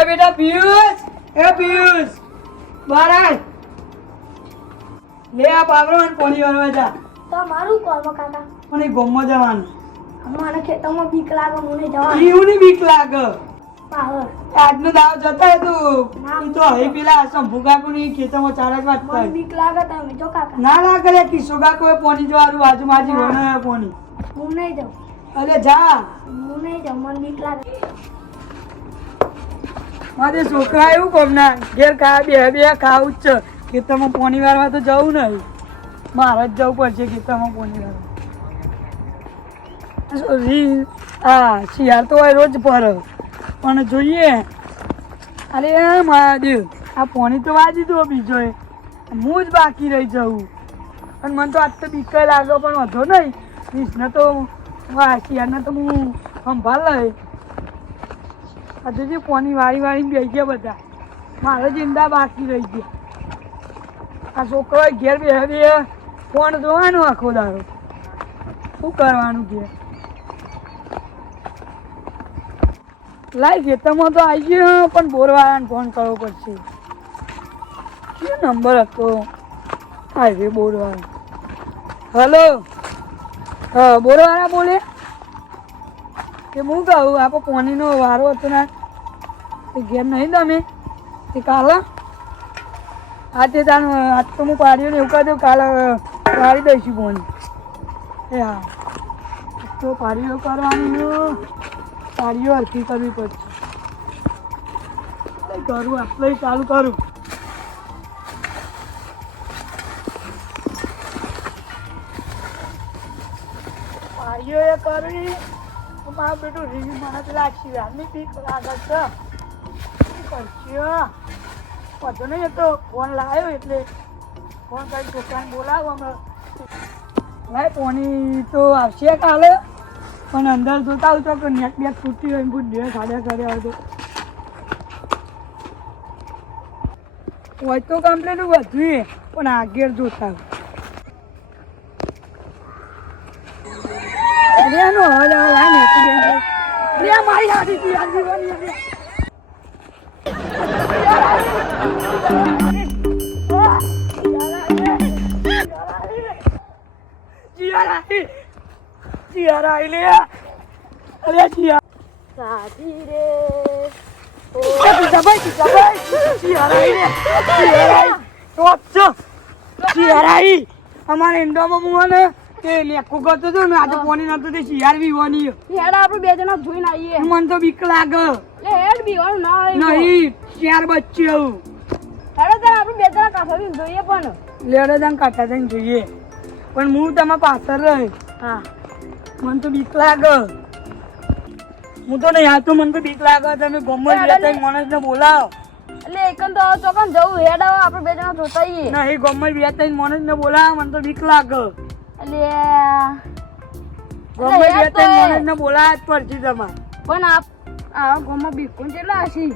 એ બેટા પિયુષ, એ પિયુષ બહાર આય. લે આ પાવરો અને પાણી વાળવા જા. તમારું કોમ કાકા મને ગોમમાં જવાનું. અમારા ખેતરમાં બીક લાગે મને જવાનું ઈવની બીક લાગે. પાવર આજનો દાવ જતા તું ઈ તો હઈ પેલા શંભુ કાકુની ખેતરમાં ચાર જ વાત મને થાય. બીક લાગે તમે જો કાકા ના ના કરે કિશો કાકુએ પાણી જોવાનું આજુ માજી હોને પાણી. હું નહીં જાઉં અરે જા. હું નહીં જાઉં મને બીક લાગે મારે છોકરા એવું કોમ ના ઘેર ખા બે ખાવું જ છે. ખેતરમાં પાણી વાળવા તો જવું નહીં. મારે જ જવું પડશે ખેતરમાં પાણી વાળવા. હા શિયાળ તો હોય રોજ પર પણ જોઈએ. અરે મહાદેવ આ પાણી તો વાજી દો બીજો હું જ બાકી રહી જવું. અને મને તો આજ તો બીક લાગે પણ વાંધો નહીં. વિષને તો શિયાળને તો હું સંભાળ લઈ. આજે જે પાણી વાળી બેસી ગયા બધા. મારે જિંદા બાકી રહી ગયા. આ છોકરો ઘેર બે ફોન જોવાનું આખો દાડો. શું કરવાનું ઘેર લાઈ ખેતરમાં તો આવી ગયો પણ બોરવાળાને ફોન કરવો પડશે. શું નંબર હતો હાઈવે બોરવાળા? હલો હા બોરવાળા બોલે કે હું કહું આપણે પાણીનો વારો હતો ને એ ઘેર નહીં તમે એ કાલે આજે તાનું આજ તો હું પાડ્યો ને એવું કહી દઉં કાલે પાડી દઈશું પાણી. એ હા તો પાડીઓ કરવાની પાડીઓ હરખી કરવી પડશે. કરું આટલું ચાલુ કરું. પાડીઓ એ કરવી મારું બેટું રીવી મને પેલા શિયાળની બીક લાગે છે. શું કરશે વધુ નહીં એ તો ફોન લાવ્યો એટલે ફોન કરી છોકરાને બોલાવો હમણાં. ભાઈ પાણી તો આવશે કાલે પણ અંદર જોતા આવતો કે નેટ બેટ ફૂટી હોય એમ દિવસ સાડા સાડા આવતો હોય તો કમ્પ્લેટ વધુ પણ આગળ જોતા નો અવાજ આવે મારી હાથી અમારે ઇન્ડોમાં હું ને તે લેખું કરતો હતો ને આજે પોની નતો તે શિયાળ બીવાની હેડ આપણે બે જણા જોઈને આવીએ. મને તો બીક લાગે. લે હેડ બીવાનું ના હોય નહીં શિયાળ બચ્ચી આવું. હેડ તાર આપણે બે જણા કાફાવી જોઈએ પણ લેડો જાન કાકા જઈને જોઈએ પણ હું તમારા પાછળ રહે. હા મને તો બીક લાગે. હું તો નહીં આવતો મને તો બીક લાગે. તમે ગમે બે માણસને બોલાવો એટલે એકન તો ચોકન જવું હેડ આપણે બે જણા જોતા આવીએ. નહીં ગમે બે ત્રણ માણસને બોલાવો મને તો બીક લાગે. એટલે ગમે બે ત્રણ માણસને બોલાવા જ પડશે તમારે. પણ આ ગામમાં બીકોન કેટલા હશે?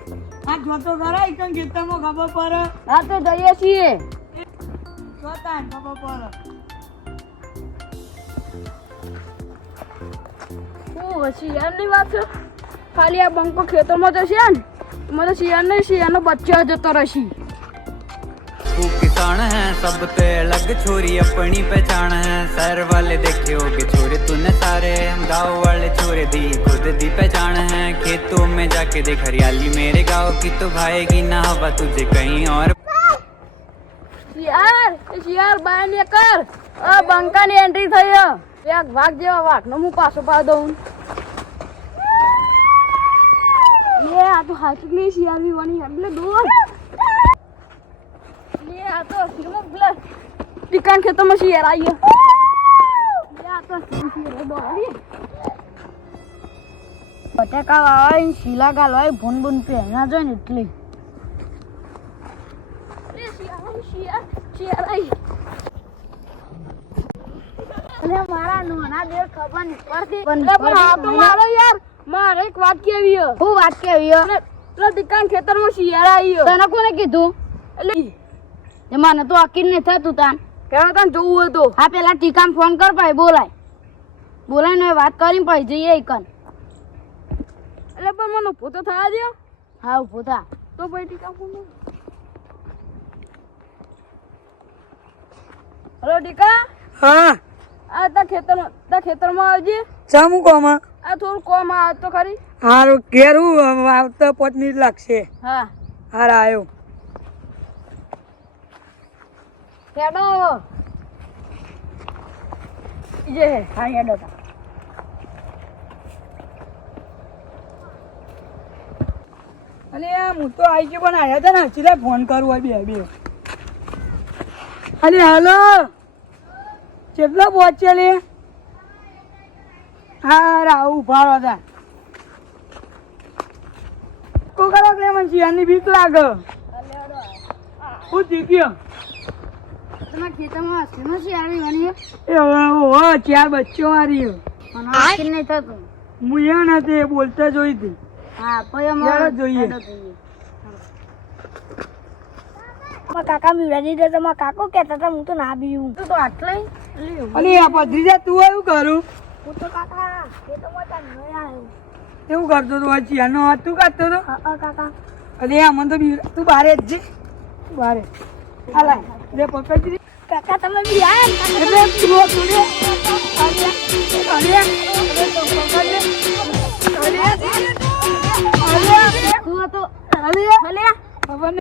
આ જોતો ખરા એકન ખેતરમાં ખબર પડે. હા તો જઈએ છીએ જોતા ખબર પડે. શું શિયાળની વાત છે? ખાલી આ બંકો ખેતરમાં જશે ને મને શિયાળનો બચ્ચો જતો રહેશે. तू किसान है सबसे अलग छोरी अपनी पहचान है. शहर वाले देखे होगे छोरे तूने सारे, गाँव वाले छोरे दी खुद दी पहचान है. खेतों में जाके देख हरियाली मेरे गाँव की तो भाएगी ना हवा तुझे कहीं और. શિયાળ બહાર નીકળ. આ બંકાની એન્ટ્રી થઈ. એક વાઘ જેવા વાઘનો હું પાછો પાડ દઉં. લે આ તો હાચી શિયાળ બની એટલે દૂર. લે આ તો સિરમો પ્લસ ટીકાન ખેતરમાં શિયાળ આવ્યો. લે આ તો શિયાળ દોડી બટાકા વાવાય શીલા ગાલવાય ભૂન ભૂન પહેના જોઈ ને એટલે મારા નોના દેર ખબર નહીં પડતી પણ આ તો મારો યાર મારે એક વાત કેવી હે. હું વાત કેવી હે? ટીકાન ખેતરમાં શિયાળ આવ્યો. તને કોને કીધું? એટલે મને તો અકીલ ને થતું તાન કેવા તાન જોવું હતું. હા પેલા ટીકામ ફોન કર ભાઈ બોલાય ને વાત કરીને પછી જઈએ એકન. એટલે પણ મને ઉભો તો થવા દો. હા ઉભો થા તો ભાઈ ટીકા ફોન હલો ટીકા હા આ તા ખેતરમાં આવજે ચામું કોમાં આ થોડું કોમ આ તો ખરી હારું કેરું આવતા 5 મિનિટ લાગશે હા હારા આવ્યો હેડો જે હા હેડો તા અલે હું તો આવી ગયો પણ આવ્યા હતા ને સીધા ફોન કરું હોય બે અલે હાલો કેટલા પહોંચે લે હા રાહુ ઉભા હતા કો કરો કે મને શિયાળની બીક લાગે હું જીગ્યો તમારા ખેતરમાં શેનો શિયાળી બની એ હવે 4 બચ્ચો મારી પણ આ નહીં થતું હું એ નથી એ બોલતા જોઈ હતી હા પછી હેડો અમારે જોઈએ. કાકા બીવડાવી દીધા તમારા કાકો કહેતા હતા હું તો ના બીવું તું તો આટલે અલે આ ભત્રીજા તું એવું કરું હું તો કાકા ખેતરમાં ત્યાં નહીં આવ્યો એવું કરતો તો શિયાળનો હાથ તું કાઢતો તો હા કાકા અરે આ મને તો તું બારે જ જી બારે હાલા લે પકડજી કાકા તમે બી આયા એટલે તું થોડી